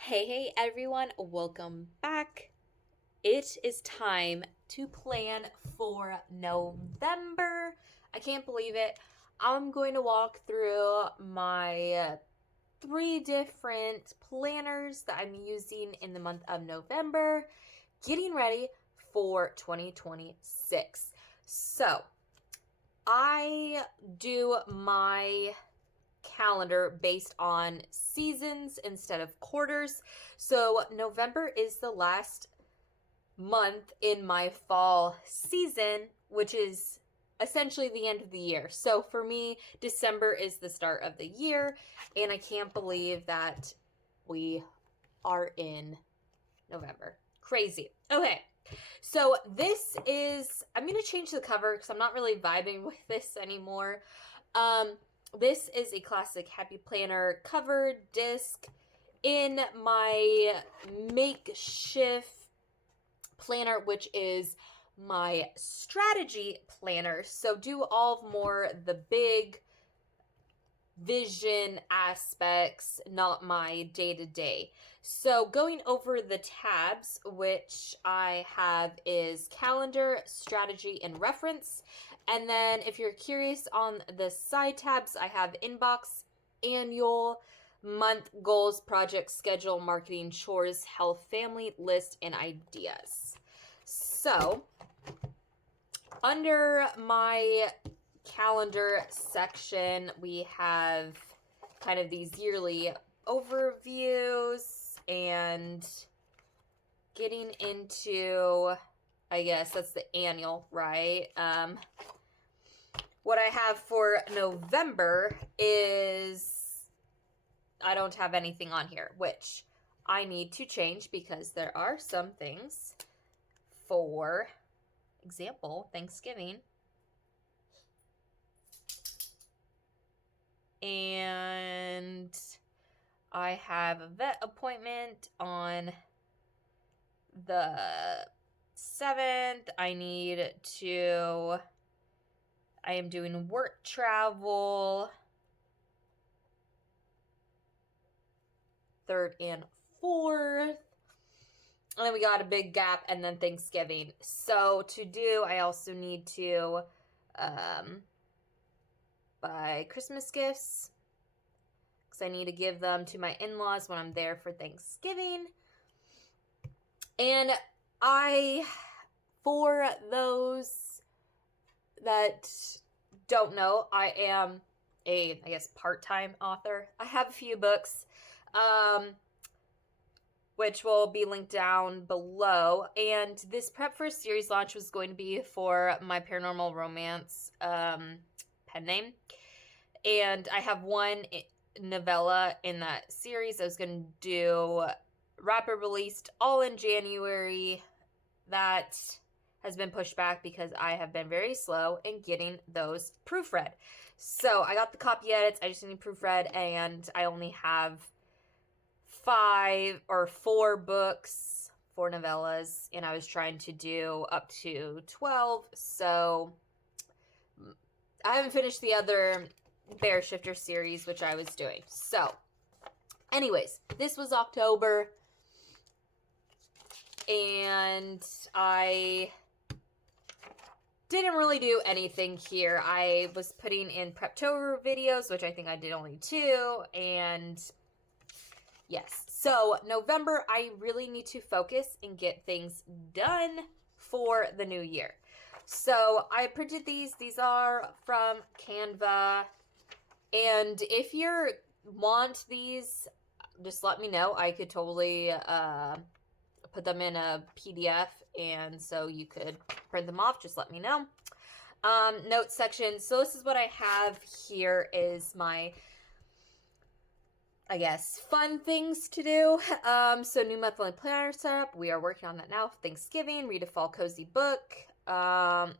Hey everyone, welcome back. It is time to plan for November. I can't believe it. I'm going to walk through my three different planners that I'm using in the month of November, getting ready for 2026. So, I do my calendar based on seasons instead of quarters. So November is the last month in my fall season, which is essentially the end of the year. So for me, December is the start of the year, and I can't believe that we are in November. Crazy. Okay. So I'm going to change the cover because I'm not really vibing with this anymore. Um, this is a classic Happy Planner cover disc in my makeshift planner, which is my strategy planner. So do all of more the big vision aspects, not my day-to-day. So going over the tabs, which I have is calendar, strategy, and reference. And then if you're curious on the side tabs, I have inbox, annual, month, goals, project, schedule, marketing, chores, health, family, list, and ideas. So under my calendar section, we have kind of these yearly overviews and getting into, I guess that's the annual, right? What I have for November is I don't have anything on here, which I need to change because there are some things. For example, Thanksgiving. And I have a vet appointment on the 7th. I am doing work travel 3rd and 4th. And then we got a big gap and then Thanksgiving. So I also need to buy Christmas gifts because I need to give them to my in-laws when I'm there for Thanksgiving. And for those that don't know, I am I guess, part-time author. I have a few books, which will be linked down below. And this prep for series launch was going to be for my paranormal romance pen name. And I have one novella in that series. I was going to do rapid released all in January. That has been pushed back because I have been very slow in getting those proofread. So I got the copy edits. I just need proofread, and I only have 4 books, 4 novellas, and I was trying to do up to 12. So I haven't finished the other Bear Shifter series, which I was doing. So anyways, this was October, and I didn't really do anything here. I was putting in Preptober videos, which I think I did only 2, and yes. So November, I really need to focus and get things done for the new year. So I printed these. These are from Canva. And if you want these, just let me know. I could totally put them in a PDF, and so you could print them off. Just let me know. Notes section. So this is what I have here is my, I guess, fun things to do. So new monthly planner setup. We are working on that now. Thanksgiving, read a fall cozy book,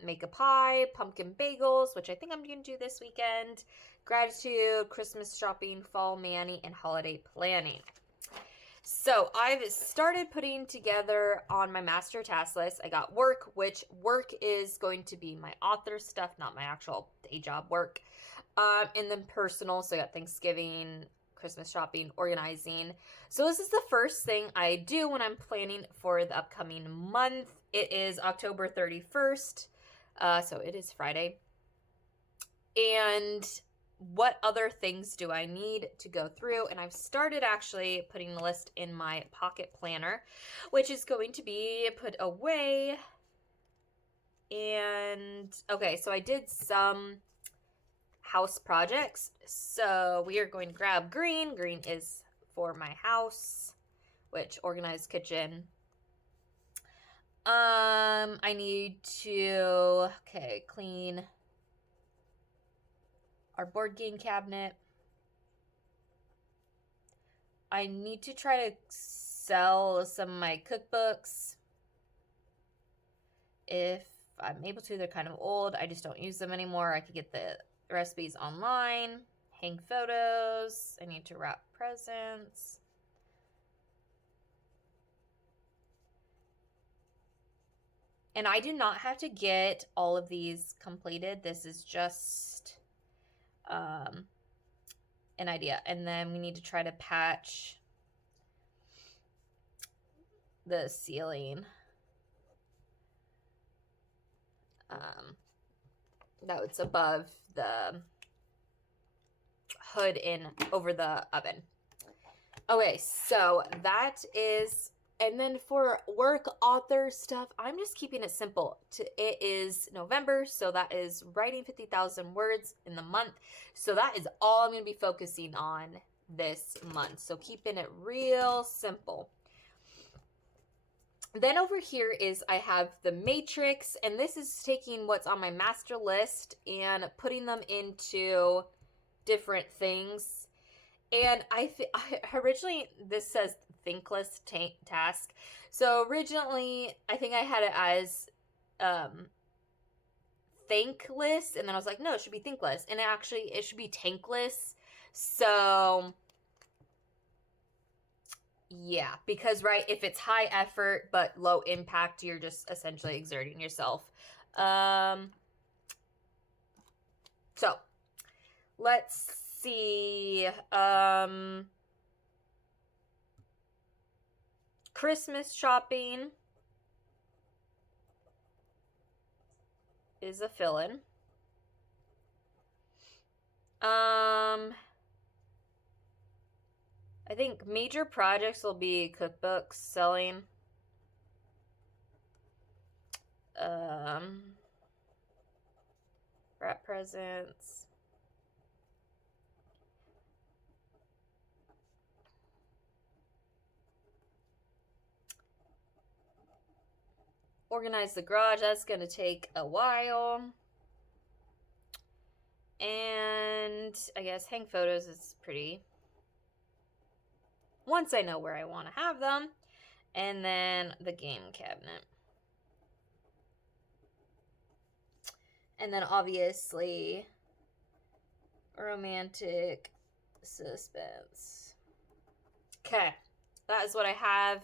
make a pie, pumpkin bagels, which I think I'm going to do this weekend, gratitude, Christmas shopping, fall mani, and holiday planning. So I've started putting together on my master task list. I got work, which work is going to be my author stuff, not my actual day job work. And then personal, so I got Thanksgiving, Christmas shopping, organizing. So this is the first thing I do when I'm planning for the upcoming month. It is October 31st, so it is Friday. And what other things do I need to go through? And I've started actually putting the list in my pocket planner, which is going to be put away. And okay, so I did some house projects. So we are going to grab green. Green is for my house, which organized kitchen. I need to, clean our board game cabinet. I need to try to sell some of my cookbooks. If I'm able to, they're kind of old. I just don't use them anymore. I could get the recipes online, hang photos. I need to wrap presents. And I do not have to get all of these completed. This is just an idea. And then we need to try to patch the ceiling. That was above the hood in over the oven. Okay, so that is, and then for work author stuff, I'm just keeping it simple. It is November, so that is writing 50,000 words in the month. So that is all I'm going to be focusing on this month. So keeping it real simple. Then over here is I have the matrix, and this is taking what's on my master list and putting them into different things. And I originally, this says thinkless task. So originally, I think I had it as thankless, and then I was like, no, it should be thinkless. And actually, it should be tankless. So yeah, because, right, if it's high effort but low impact, you're just essentially exerting yourself. So let's see. Christmas shopping is a fill-in. I think major projects will be cookbooks, selling. Wrap presents. Organize the garage. That's going to take a while. And I guess hang photos is pretty. Once I know where I want to have them. And then the game cabinet. And then obviously romantic suspense. Okay, that is what I have.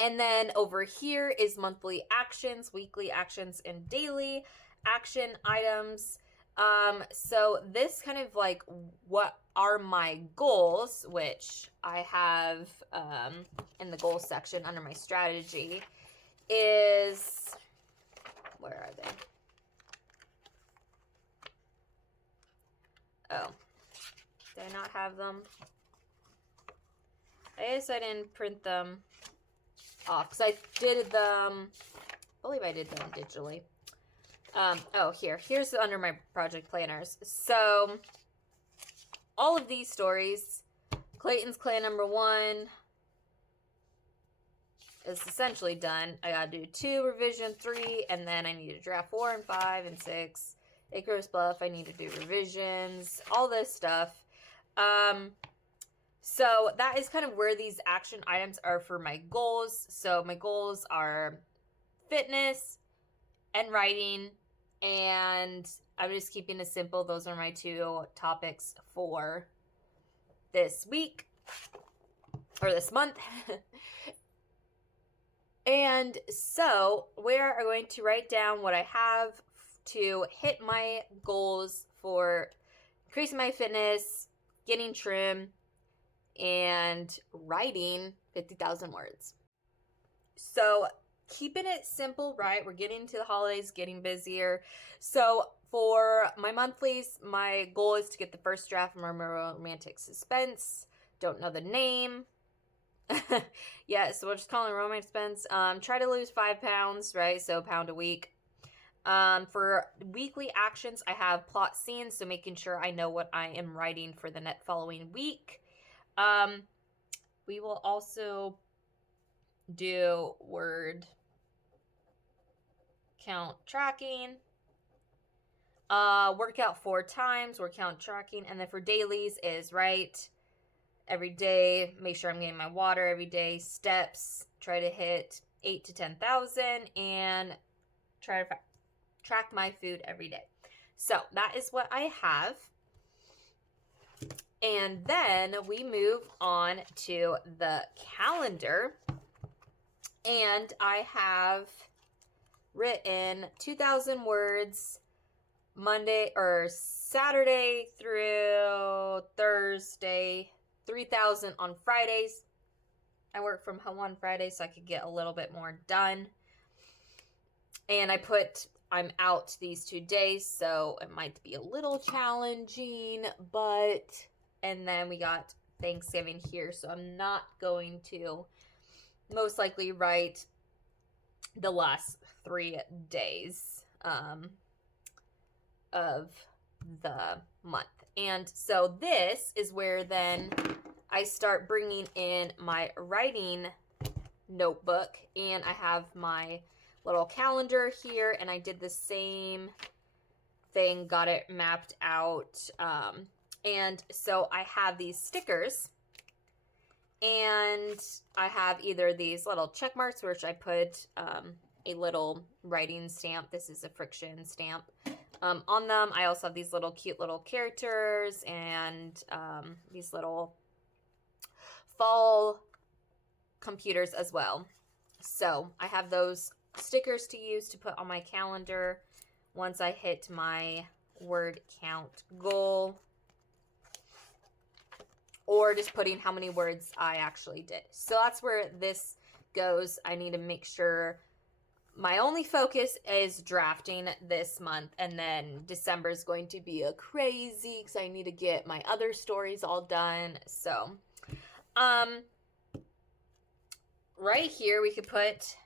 And then over here is monthly actions, weekly actions, and daily action items. So this kind of like what are my goals, which I have in the goals section under my strategy, is, where are they? Oh, did I not have them? I guess I didn't print them off because I did them, I believe I did them digitally. Oh, here's under my project planners. So all of these stories, Clayton's Clan #1 is essentially done. I gotta do 2, revision 3, and then I need to draft 4 and 5 and 6. Icarus Bluff, I need to do revisions, all this stuff. So that is kind of where these action items are for my goals. So my goals are fitness and writing, and I'm just keeping it simple. Those are my 2 topics for this week or this month. And so we are going to write down what I have to hit my goals for increasing my fitness, getting trim, and writing 50,000 words. So keeping it simple, right? We're getting to the holidays, getting busier. So for my monthlies, my goal is to get the first draft of Romantic Suspense. Don't know the name. Yeah, so we'll just call it Romantic Suspense. Try to lose 5 pounds, right? So £1 a week. For weekly actions, I have plot scenes, so making sure I know what I am writing for the following week. We will also do word count tracking. Workout 4 times, word count tracking, and then for dailies is write every day, make sure I'm getting my water every day, steps, try to hit 8 to 10,000, and try to track my food every day. So that is what I have. And then we move on to the calendar. And I have written 2,000 words Monday or Saturday through Thursday, 3,000 on Fridays. I work from home on Friday so I could get a little bit more done. And I'm out these 2 days, so it might be a little challenging, and then we got Thanksgiving here, so I'm not going to most likely write the last 3 days of the month. And so this is where then I start bringing in my writing notebook, and I have my little calendar here, and I did the same thing, got it mapped out. And so I have these stickers, and I have either these little check marks, which I put a little writing stamp. This is a friction stamp on them. I also have these little cute little characters and these little fall computers as well. So I have those stickers to use to put on my calendar once I hit my word count goal, or just putting how many words I actually did. So that's where this goes. I need to make sure my only focus is drafting this month, and then December is going to be a crazy because I need to get my other stories all done. So right here we could put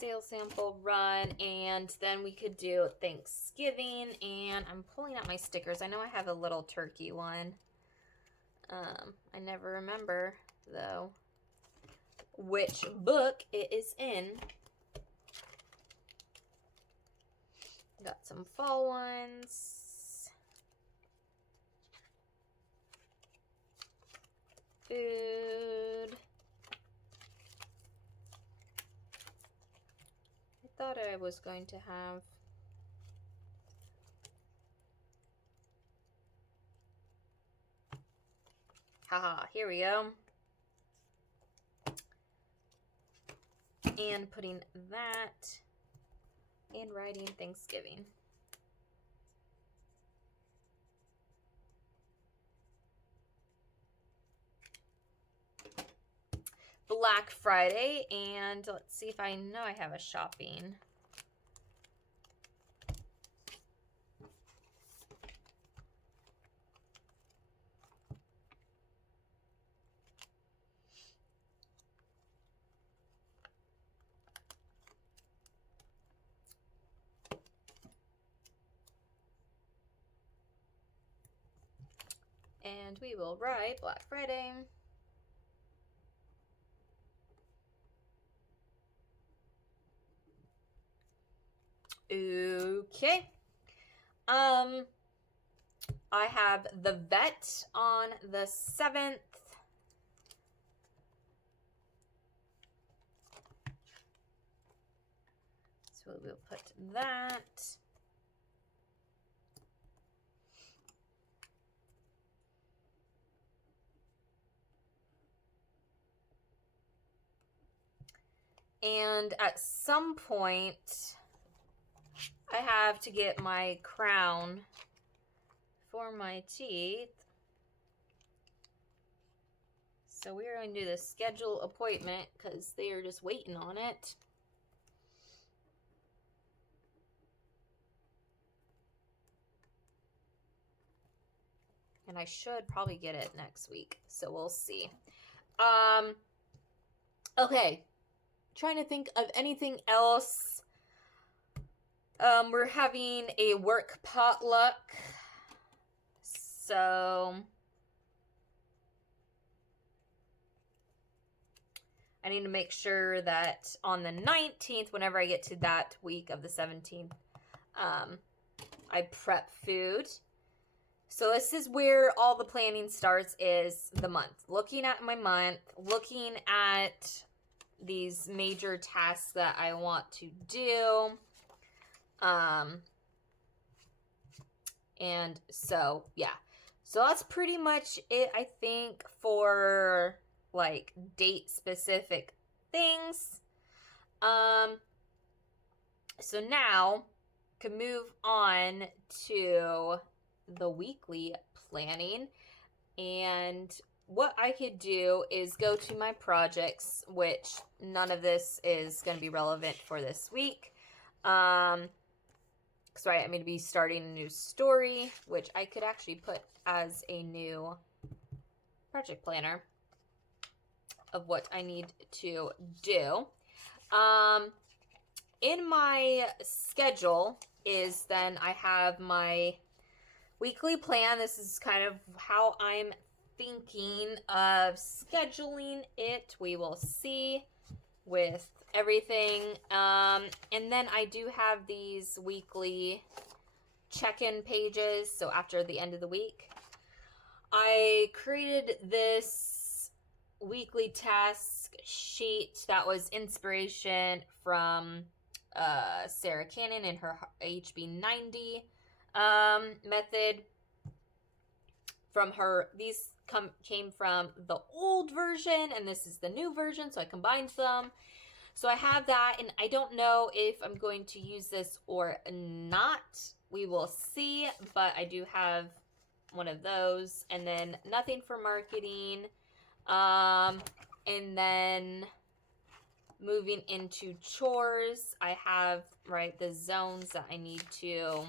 sales sample run, and then we could do Thanksgiving, and I'm pulling out my stickers. I know I have a little turkey one. I never remember though which book it is in. Got some fall ones. Food. I thought I was going to have haha, here we go. And putting that and writing Thanksgiving. Black Friday, and let's see if I know I have a shopping. And we will write Black Friday. Okay. I have the vet on the 7th. So we'll put that. And at some point, I have to get my crown for my teeth. So we're going to do the schedule appointment because they are just waiting on it. And I should probably get it next week. So we'll see. Okay. Trying to think of anything else. We're having a work potluck. So I need to make sure that on the 19th, whenever I get to that week of the 17th, I prep food. So this is where all the planning starts, is the month. Looking at my month, looking at these major tasks that I want to do. And so, yeah. So that's pretty much it, I think, for like date specific things. So now can move on to the weekly planning. And what I could do is go to my projects, which none of this is going to be relevant for this week. Because right, I'm going to be starting a new story, which I could actually put as a new project planner of what I need to do. In my schedule is then I have my weekly plan. This is kind of how I'm thinking of scheduling it. We will see with everything. And then I do have these weekly check-in pages. So after the end of the week, I created this weekly task sheet that was inspiration from Sarah Cannon and her HB90 method. From her, these came from the old version, and this is the new version, so I combined them. So I have that, and I don't know if I'm going to use this or not. We will see, but I do have one of those. And then nothing for marketing. And then moving into chores, I have, right, the zones that I need to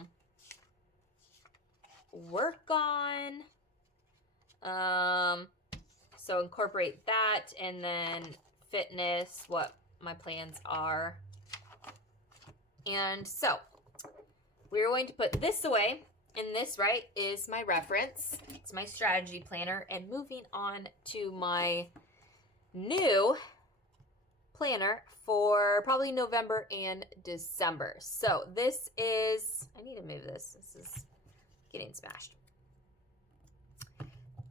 work on. So incorporate that, and then fitness, what my plans are. And so we're going to put this away, and this, right, is my reference. It's my strategy planner. And moving on to my new planner for probably November and December. So this is, I need to move this. This is getting smashed.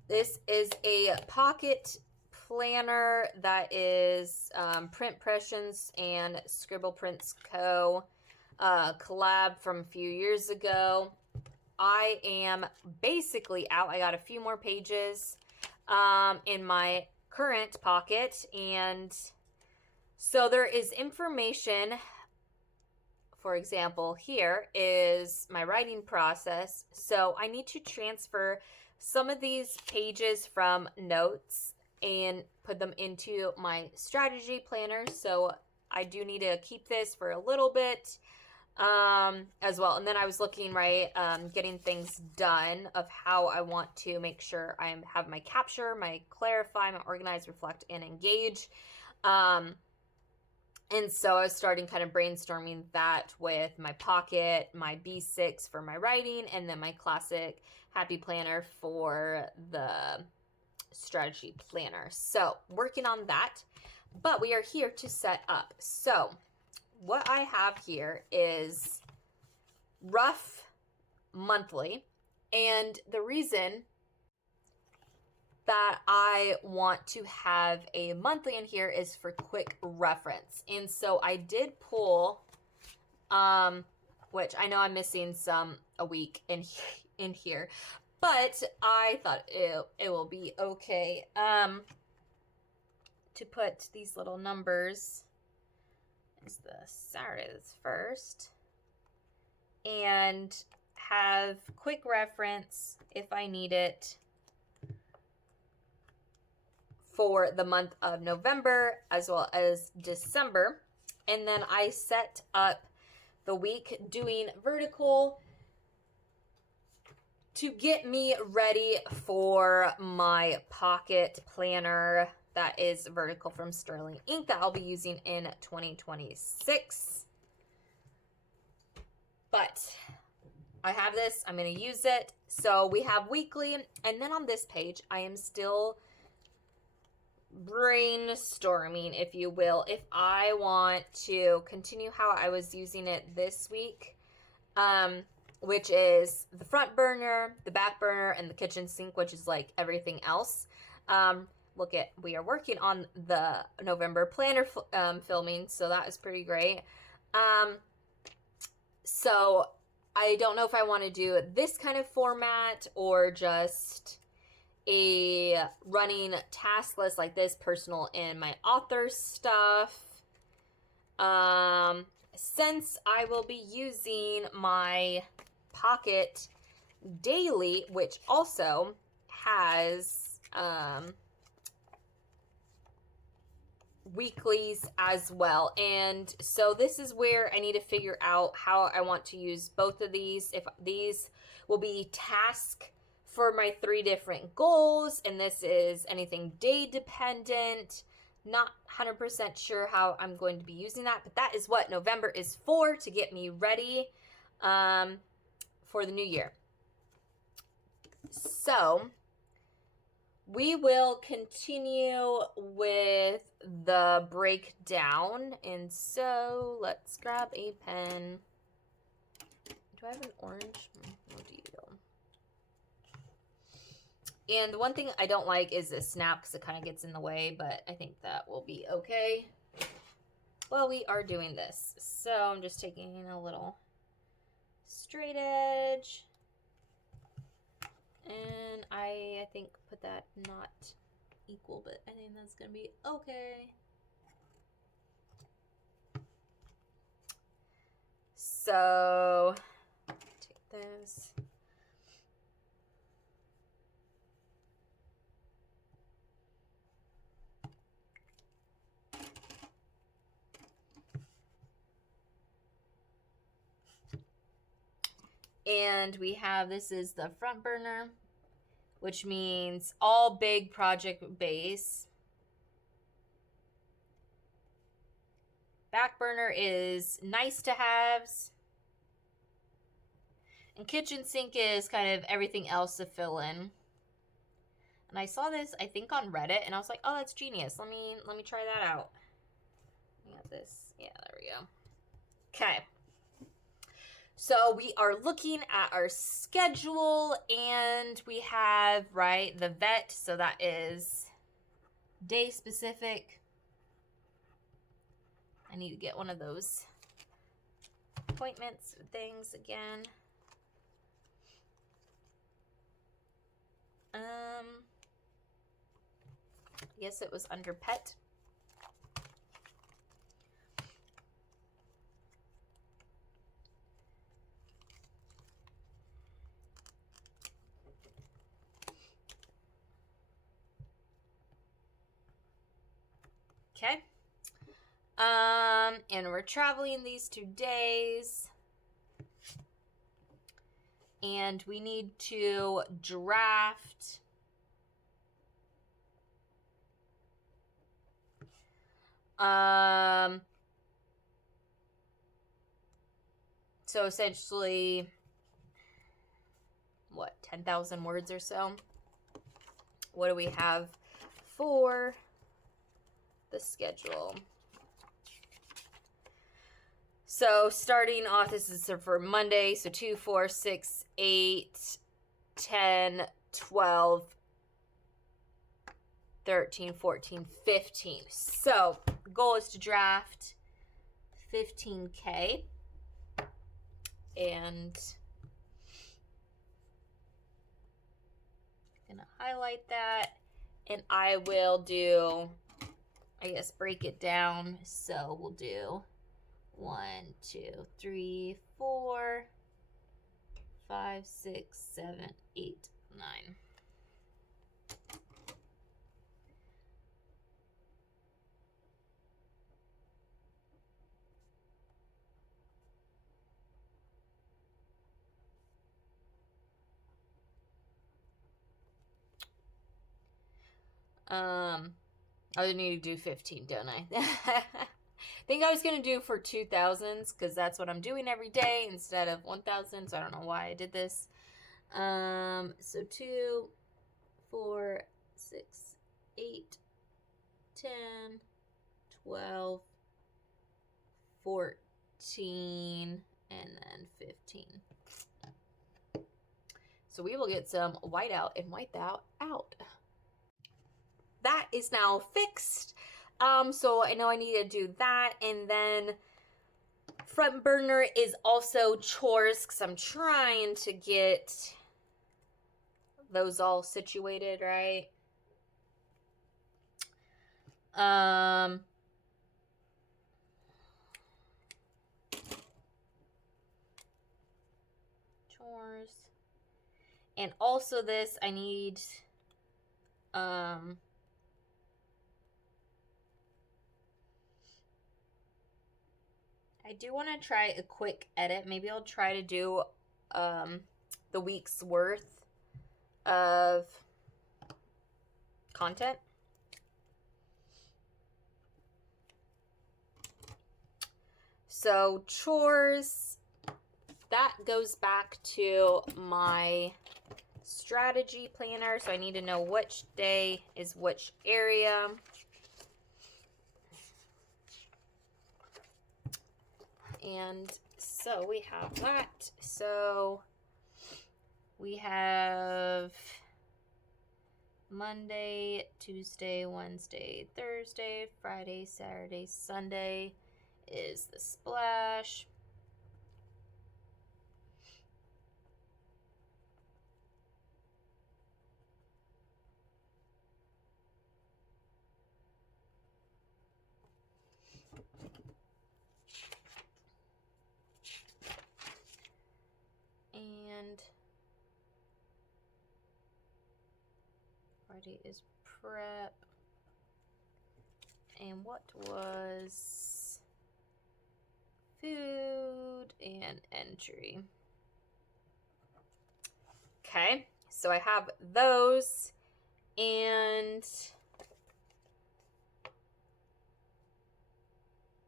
This is a pocket planner that is Print Pressions and Scribble Prints Co. Collab from a few years ago. I am basically out. I got a few more pages in my current pocket. And so there is information. For example, here is my writing process. So I need to transfer some of these pages from notes and put them into my strategy planner. So I do need to keep this for a little bit as well. And then I was looking, right, getting things done of how I want to make sure I have my capture, my clarify, my organize, reflect, and engage. And so I was starting kind of brainstorming that with my pocket, my B6 for my writing, and then my classic happy planner for the strategy planner. So working on that, but we are here to set up. So what I have here is rough monthly. And the reason that I want to have a monthly in here is for quick reference. And so I did pull, which I know I'm missing some a week in here, but I thought it will be okay to put these little numbers is the Saturday that's first. And have quick reference if I need it for the month of November as well as December. And then I set up the week doing vertical to get me ready for my pocket planner that is vertical from Sterling Ink that I'll be using in 2026. But I have this, I'm going to use it. So we have weekly, and then on this page, I am still brainstorming, if you will, if I want to continue how I was using it this week, which is the front burner, the back burner, and the kitchen sink, which is like everything else. We are working on the November planner filming, so that is pretty great. So I don't know if I want to do this kind of format or just a running task list like this, personal and my author stuff. Since I will be using my pocket daily, which also has weeklies as well. And so this is where I need to figure out how I want to use both of these. If these will be task for my 3 different goals, and this is anything day dependent. Not 100% sure how I'm going to be using that, but that is what November is for, to get me ready for the new year. So we will continue with the breakdown, and so let's grab a pen. Do I have an orange? No deal. And the one thing I don't like is this snap because it kind of gets in the way, but I think that will be okay. Well, we are doing this. So I'm just taking a little straight edge. And I think put that not equal, but I think that's going to be okay. So take this. And we have, this is the front burner, which means all big project base. Back burner is nice to haves. And kitchen sink is kind of everything else to fill in. And I saw this, I think, on Reddit, and I was like, oh, that's genius. Let me try that out. We got this. Yeah, there we go. Okay. So we are looking at our schedule, and we have, right, the vet. So that is day specific. I need to get one of those appointments things again. Yes, it was under pet. Okay. And we're traveling these 2 days. And we need to draft so essentially what, 10,000 words or so. What do we have for the schedule? So starting off, this is for Monday, so 2, 4, 6, 8, 10, 12, 13, 14, 15. So goal is to draft 15K. And I'm gonna highlight that, and I will do, I guess, break it down. So we'll do 1, 2, 3, 4, 5, 6, 7, 8, 9. I need to do 15, don't I? I think I was going to do for 2000s because that's what I'm doing every day instead of 1000. So I don't know why I did this. So 2, 4, 6, 8, 10, 12, 14, and then 15. So we will get some white out and white that out. That is now fixed. So I know I need to do that. And then front burner is also chores because I'm trying to get those all situated, right? Chores. And also this, I need, I do want to try a quick edit. Maybe I'll try to do the week's worth of content. So chores, that goes back to my strategy planner. So I need to know which day is which area. And so we have that. So we have Monday, Tuesday, Wednesday, Thursday, Friday, Saturday, Sunday is the splash. And Friday is prep. And what was food and entry? Okay, so I have those, and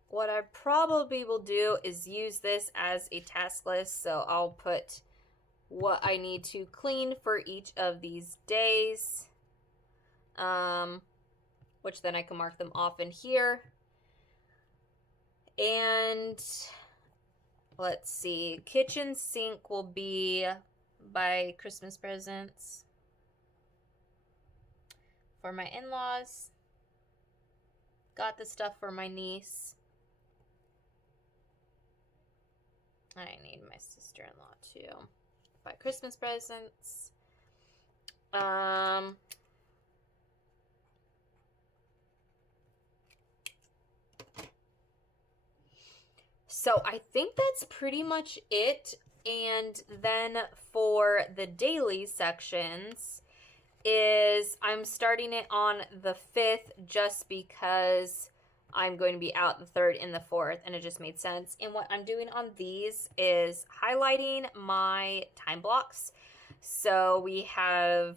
what I probably will do is use this as a task list. So I'll put what I need to clean for each of these days, which then I can mark them off in here. And let's see, kitchen sink will be by Christmas presents for my in-laws. Got the stuff for my niece. I need my sister-in-law too. Buy Christmas presents. So I think that's pretty much it. And then for the daily sections is I'm starting it on the 5th just because I'm going to be out the 3rd and the 4th, and it just made sense. And what I'm doing on these is highlighting my time blocks. So we have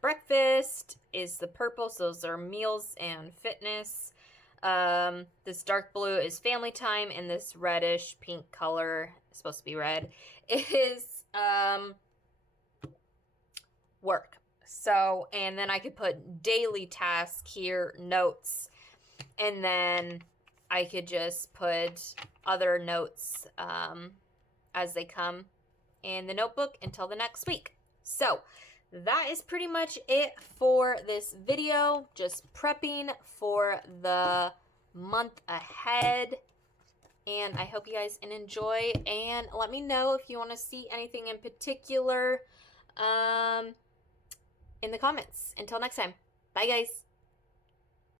breakfast is the purple, so those are meals and fitness. This dark blue is family time, and this reddish pink color, supposed to be red, is work. So, and then I could put daily task here, notes, and then I could just put other notes as they come in the notebook until the next week. So that is pretty much it for this video. Just prepping for the month ahead. And I hope you guys enjoy. And let me know if you want to see anything in particular in the comments. Until next time. Bye, guys.